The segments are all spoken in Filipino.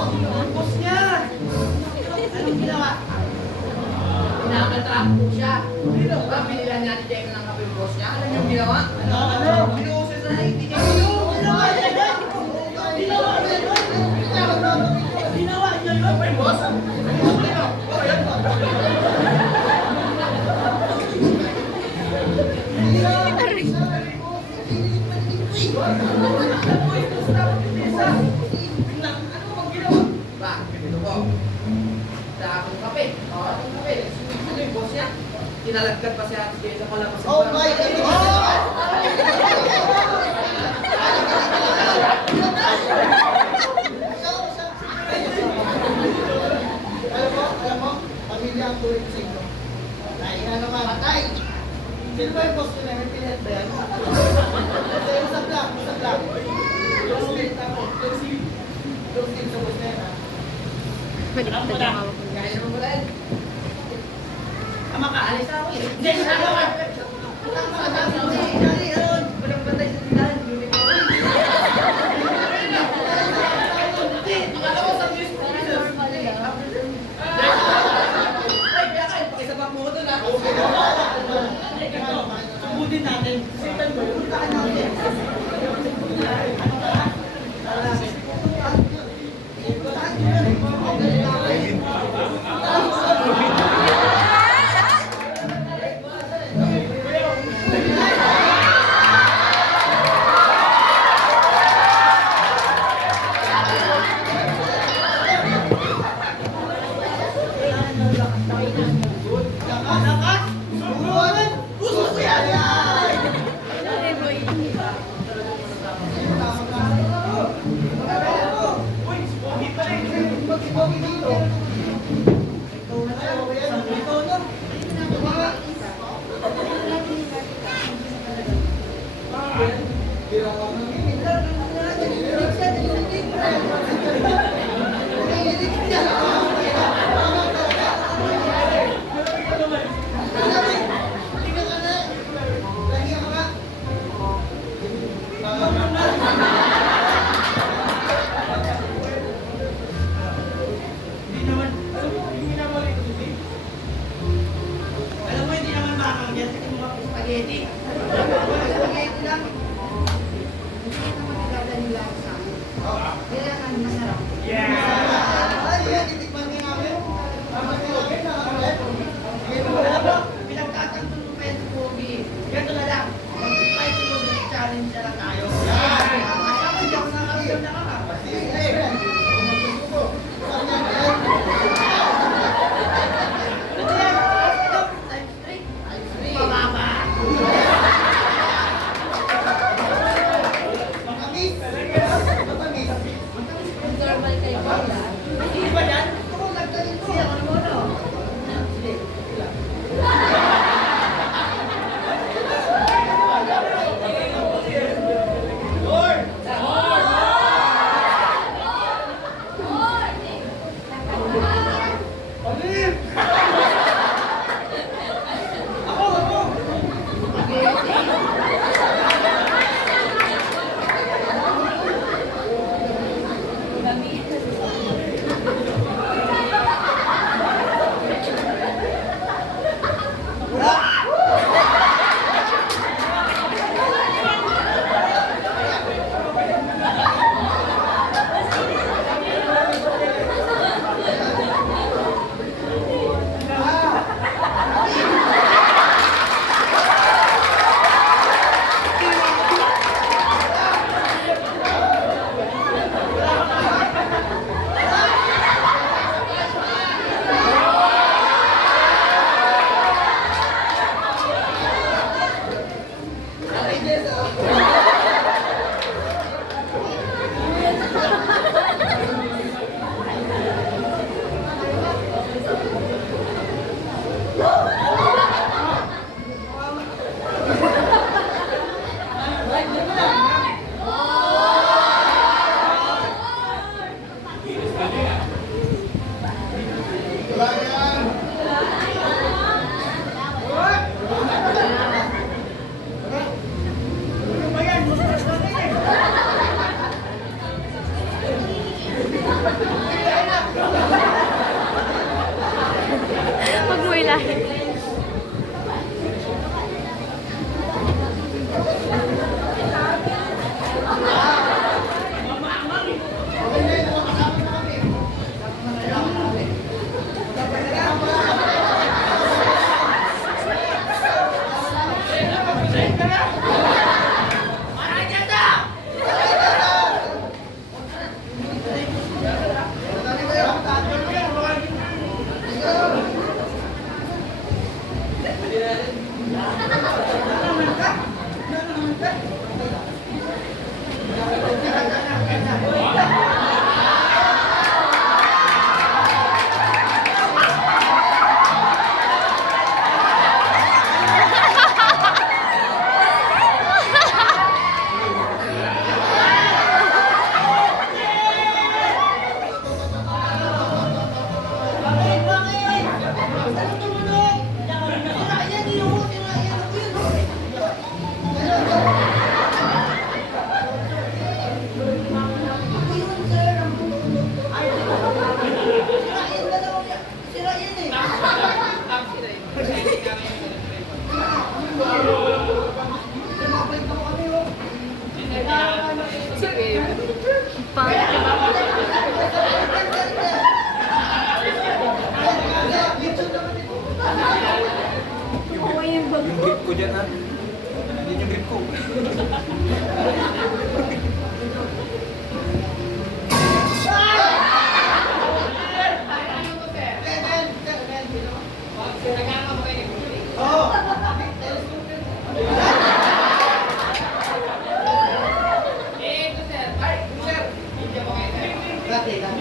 Boss niya! Anong ginawa? Pinakatrap po siya. Sino? Pinilan niya ni Jeka ng kape yung boss niya. Alam niyo yung ginawa? Ano? Binuusin sa hindi niya. Ginawa niya yun! Ginawa niya yun! Ginawa niya yun! Ay, boss! Kinalagkat pa siya at Jessa ko lang kasi. Oh my God! Alam mo, pamilya ang tuloy sa inyo. Ano ka, matay! Sino ba yung boss ko na may pinet ba yan? Usap lang. Don't steal sa boss na yan, ha? Baliktad yung hawak ko. Kaya naman mo dahil. Makaalis ako eh. Hindi, nagawa. Walang bantay sa tindahan. Nakalawa sa news producer. Ay, kaya kayo, pakisabak mo ko doon ha. Sumudin natin. Sitan mo yun. Puntaan natin. Dati.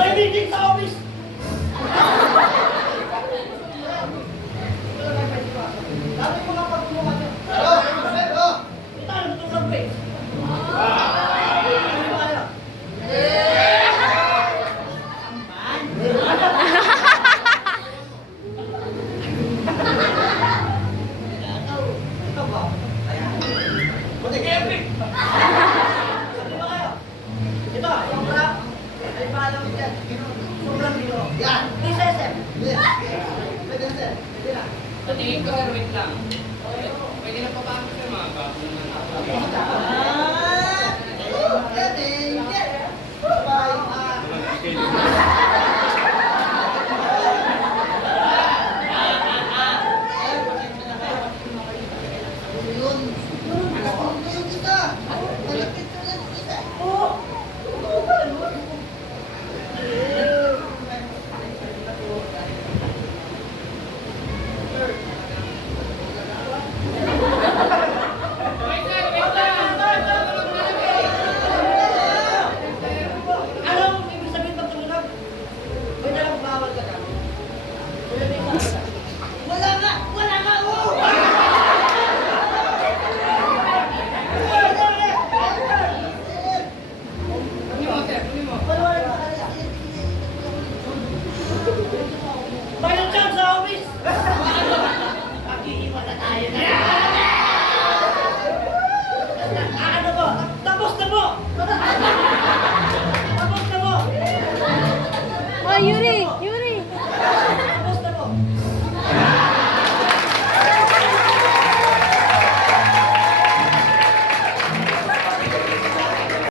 May meeting sa office! Dami mo nga pagtulungan niya. Ito, ano itong nag-break? Ito ba? Buti kayo, Epic! Sabi ba kayo? Ito, sobrang ay paalam dyan. Sobrang dito. Yan. Isesem. Pwede na, sir. Pwede na. Tingin ko, wait lang. Pwede na pa ba ako sa mga bago na Anong ibig sabihin pag tumunog? May dalang bawal ka na. Wala nga! Wala nga! Oh! Final chance sa office! Pag-iiwan na tayo na! Ano po? Tapos na po!